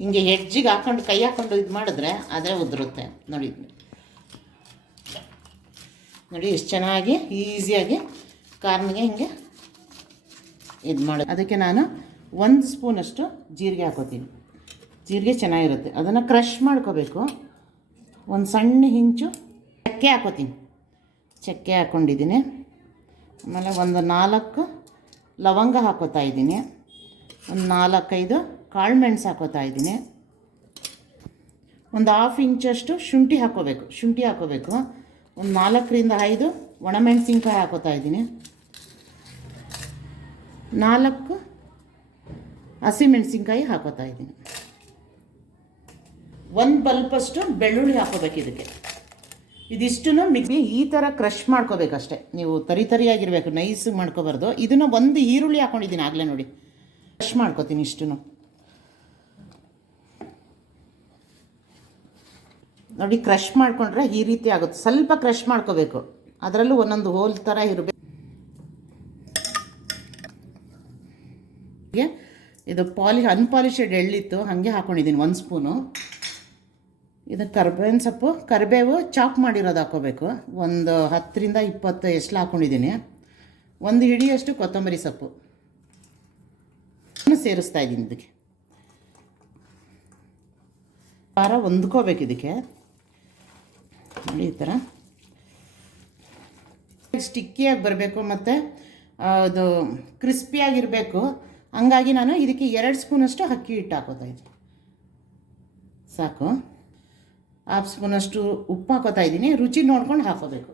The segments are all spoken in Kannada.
ಹಿಂಗೆ ಹೆಜ್ಜಿಗೆ ಹಾಕ್ಕೊಂಡು ಕೈ ಹಾಕ್ಕೊಂಡು ಇದು ಮಾಡಿದ್ರೆ ಅದೇ ಉದುರುತ್ತೆ ನೋಡಿ. ನೋಡಿ ಎಷ್ಟು ಚೆನ್ನಾಗಿ ಈಸಿಯಾಗಿ ಕಾರ್ನಿಗೆ ಹಿಂಗೆ ಇದು ಮಾಡಿ. ಅದಕ್ಕೆ ನಾನು 1 ಸ್ಪೂನಷ್ಟು ಜೀರಿಗೆ ಹಾಕೋತೀನಿ. ಜೀರಿಗೆ ಚೆನ್ನಾಗಿರುತ್ತೆ. ಅದನ್ನು ಕ್ರಷ್ ಮಾಡ್ಕೋಬೇಕು. ಒಂದು ಸಣ್ಣ ಇಂಚು ಚಕ್ಕೆ ಹಾಕೋತೀನಿ. ಚಕ್ಕೆ ಹಾಕ್ಕೊಂಡಿದ್ದೀನಿ. ಆಮೇಲೆ ಒಂದು 4 ಲವಂಗ ಹಾಕೋತಾ ಇದ್ದೀನಿ. ಒಂದು 4-5 ಕಾಳು ಮೆಣಸು ಹಾಕೋತಾ ಇದ್ದೀನಿ. ಒಂದು 1/2 ಇಂಚಷ್ಟು ಶುಂಠಿ ಹಾಕೋಬೇಕು. ಒಂದು 4-5 ಒಣಮೆಣಸಿನ್ಕಾಯಿ ಹಾಕೋತಾ ಇದ್ದೀನಿ. 4 ಹಸಿಮೆಣಸಿನ್ಕಾಯಿ ಹಾಕೋತಾ ಇದ್ದೀನಿ. 1 ಬಲ್ಪಷ್ಟು ಬೆಳ್ಳುಳ್ಳಿ ಹಾಕೋಬೇಕು ಇದಕ್ಕೆ. ಇದಿಷ್ಟನ್ನು ಮಿಕ್ಸಿ ಈ ಥರ ಕ್ರಷ್ ಮಾಡ್ಕೋಬೇಕಷ್ಟೆ. ನೀವು ತರಿಯಾಗಿರಬೇಕು, ನೈಸ್ ಮಾಡ್ಕೋಬಾರ್ದು. ಇದನ್ನು 1 ಈರುಳ್ಳಿ ಹಾಕ್ಕೊಂಡಿದ್ದೀನಿ ಆಗಲೇ ನೋಡಿ. ಕ್ರಷ್ ಮಾಡ್ಕೋತೀನಿ ಇಷ್ಟನ್ನು ನೋಡಿ. ಕ್ರಷ್ ಮಾಡಿಕೊಂಡ್ರೆ ಈ ರೀತಿ ಆಗುತ್ತೆ. ಸ್ವಲ್ಪ ಕ್ರಷ್ ಮಾಡ್ಕೋಬೇಕು. ಅದರಲ್ಲೂ ಒಂದೊಂದು ಹೋಲ್ ಥರ ಇರಬೇಕು. ಇದು ಅನ್ಪಾಲಿಷೆಡ್ ಎಳ್ಳಿತ್ತು, ಹಾಗೆ ಹಾಕ್ಕೊಂಡಿದ್ದೀನಿ 1 ಸ್ಪೂನು. ಇದು ಕರ್ಬೇವಿನ ಸೊಪ್ಪು, ಕರಿಬೇವು ಚಾಪ್ ಮಾಡಿರೋದು ಹಾಕ್ಕೋಬೇಕು. ಒಂದು 10-20 ಎಷ್ಟು ಹಾಕ್ಕೊಂಡಿದ್ದೀನಿ. 1 ಹಿಡಿಯಷ್ಟು ಕೊತ್ತಂಬರಿ ಸೊಪ್ಪು ಸೇರಿಸ್ತಾ ಇದ್ದೀನಿ. ಇದಕ್ಕೆ ಖಾರ ಹೊಂದ್ಕೋಬೇಕು. ಇದಕ್ಕೆ ನೋಡಿ ಈ ಥರ ಸ್ಟಿಕ್ಕಿಯಾಗಿ ಬರಬೇಕು ಮತ್ತು ಅದು ಕ್ರಿಸ್ಪಿಯಾಗಿರಬೇಕು. ಹಂಗಾಗಿ ನಾನು ಇದಕ್ಕೆ 2 ಸ್ಪೂನಷ್ಟು ಅಕ್ಕಿ ಹಿಟ್ಟು ಹಾಕೋತಾ ಇದ್ದೀನಿ. ಸಾಕು. 1/2 ಸ್ಪೂನಷ್ಟು ಉಪ್ಪು ಹಾಕೋತಾ ಇದ್ದೀನಿ. ರುಚಿ ನೋಡ್ಕೊಂಡು ಹಾಕೋಬೇಕು.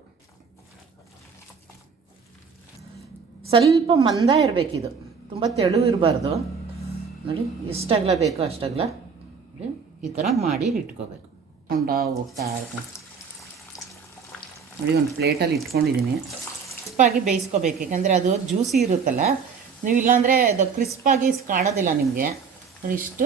ಸ್ವಲ್ಪ ಮಂದ ಇರಬೇಕಿದು, ತುಂಬ ತೆಳು ಇರಬಾರ್ದು. ನೋಡಿ ಎಷ್ಟಾಗಲ ಬೇಕೋ ಅಷ್ಟಾಗಲ ನೋಡಿ ಈ ಥರ ಮಾಡಿ ಇಟ್ಕೋಬೇಕು. ಹೋಗ್ತಾ ಇರ್ತೀನಿ ನೋಡಿ. ಒಂದು ಪ್ಲೇಟಲ್ಲಿ ಇಟ್ಕೊಂಡಿದ್ದೀನಿ. ಕ್ರಿಸ್ಪಾಗಿ ಬೇಯಿಸ್ಕೋಬೇಕು, ಯಾಕೆಂದರೆ ಅದು ಜ್ಯೂಸಿ ಇರುತ್ತಲ್ಲ. ನೀವು ಇಲ್ಲಾಂದರೆ ಅದು ಕ್ರಿಸ್ಪಾಗಿ ಕಾಣೋದಿಲ್ಲ ನಿಮಗೆ. ನೋಡಿ ಇಷ್ಟು